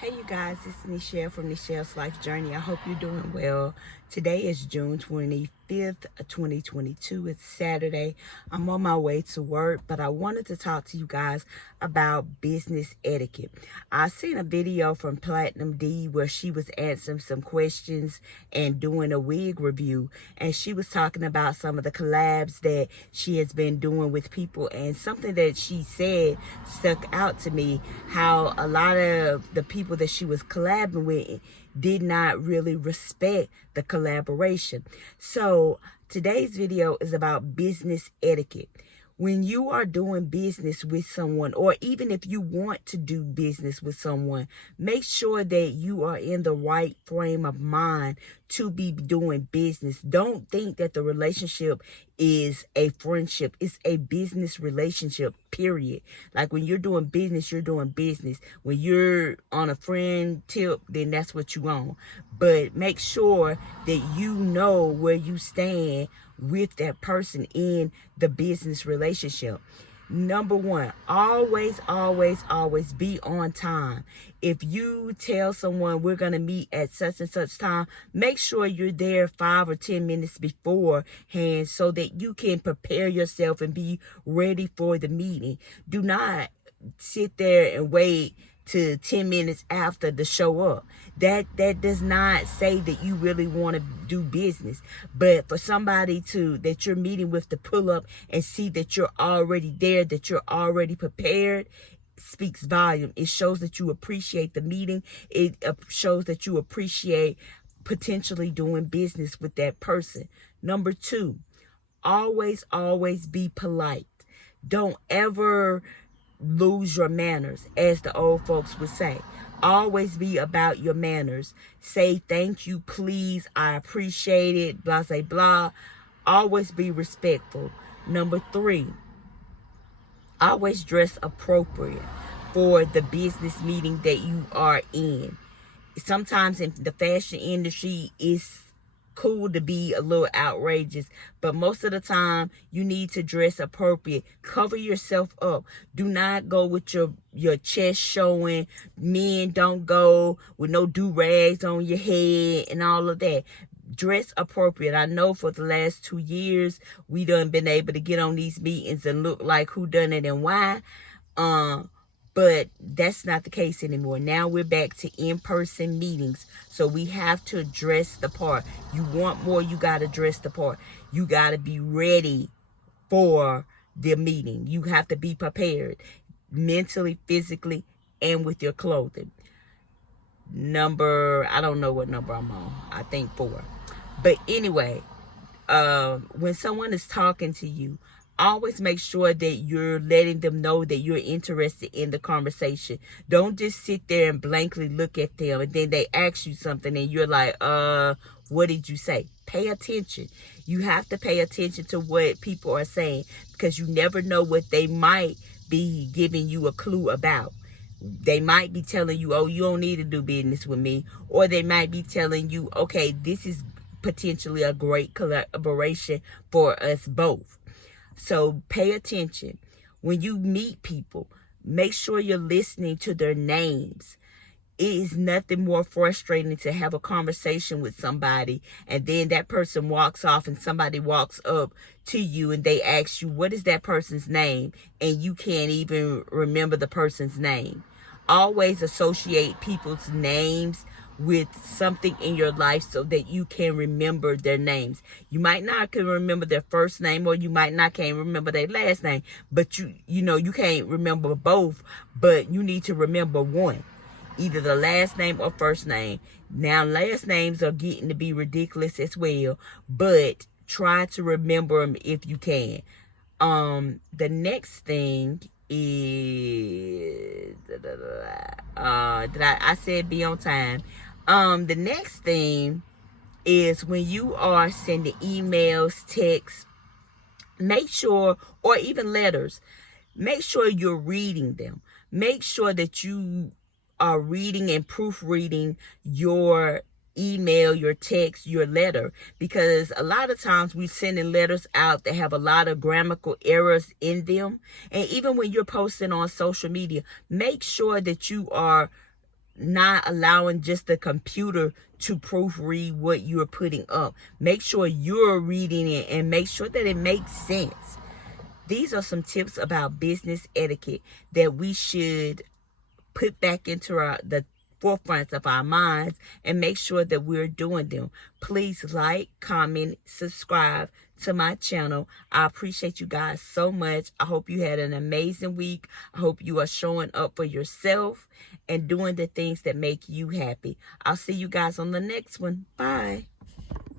Hey you guys, it's Nichelle from Nichelle's Life Journey. I hope you're doing well. Today is June 25th, 2022. It's Saturday. I'm on my way to work, but I wanted to talk to you guys about business etiquette. I seen a video from Platium D where she was answering some questions and doing a wig review, and she was talking about some of the collabs that she has been doing with people, and something that she said stuck out to me, how a lot of the people that she was collabing with did not really respect the collaboration. So today's video is about business etiquette. When you are doing business with someone, or even if you want to do business with someone, make sure that you are in the right frame of mind to be doing business. Don't think that the relationship is a friendship. It's a business relationship, period. Like when you're doing business, you're doing business. When you're on a friend tip, then that's what you on. But make sure that you know where you stand with that person in the business relationship. Number one, always be on time. If you tell someone we're going to meet at such and such time, make sure you're there 5 or 10 minutes beforehand so that you can prepare yourself and be ready for the meeting. Do not sit there and wait to 10 minutes after the show up. That does not say that you really want to do business. But for somebody that you're meeting with to pull up and see that you're already there, that you're already prepared, speaks volume. It shows that you appreciate the meeting. It shows that you appreciate potentially doing business with that person. Number two, always be polite. Don't ever lose your manners, as the old folks would say. Always be about your manners. Say thank you, please, I appreciate it, blah, blah, blah. Always be respectful. Number three, always dress appropriate for the business meeting that you are in. Sometimes in the fashion industry, it's cool to be a little outrageous, but most of the time you need to dress appropriate. Cover yourself up. Do not go with your chest showing. Men don't go with no do-rags on your head and all of that. Dress appropriate. I know for the last 2 years we done been able to get on these meetings and look like who done it and why. But that's not the case anymore. Now we're back to in-person meetings. So we have to dress the part. You want more, you got to dress the part. You got to be ready for the meeting. You have to be prepared mentally, physically, and with your clothing. I don't know what number I'm on. I think 4. But anyway, when someone is talking to you, always make sure that you're letting them know that you're interested in the conversation. Don't just sit there and blankly look at them and then they ask you something and you're like, what did you say? Pay attention. You have to pay attention to what people are saying, because you never know what they might be giving you a clue about. They might be telling you, oh, you don't need to do business with me. Or they might be telling you, okay, this is potentially a great collaboration for us both. So pay attention. When you meet people, make sure you're listening to their names. It is nothing more frustrating to have a conversation with somebody and then that person walks off and somebody walks up to you and they ask you, what is that person's name? And you can't even remember the person's name. Always associate people's names with something in your life so that you can remember their names. You might not can remember their first name, or you might not can remember their last name, but you know you can't remember both, but you need to remember one, either the last name or first name. Now last names are getting to be ridiculous as well, but try to remember them if you can. The next thing is I said be on time. The next thing is when you are sending emails, texts, make sure, or even letters, make sure you're reading them. Make sure that you are reading and proofreading your email, your text, your letter, because a lot of times we're sending letters out that have a lot of grammatical errors in them. And even when you're posting on social media, make sure that you are not allowing just the computer to proofread what you're putting up. Make sure you're reading it and make sure that it makes sense. These are some tips about business etiquette that we should put back into the forefront of our minds and make sure that we're doing them. Please like, comment, subscribe to my channel. I appreciate you guys so much. I hope you had an amazing week. I hope you are showing up for yourself and doing the things that make you happy. I'll see you guys on the next one. Bye.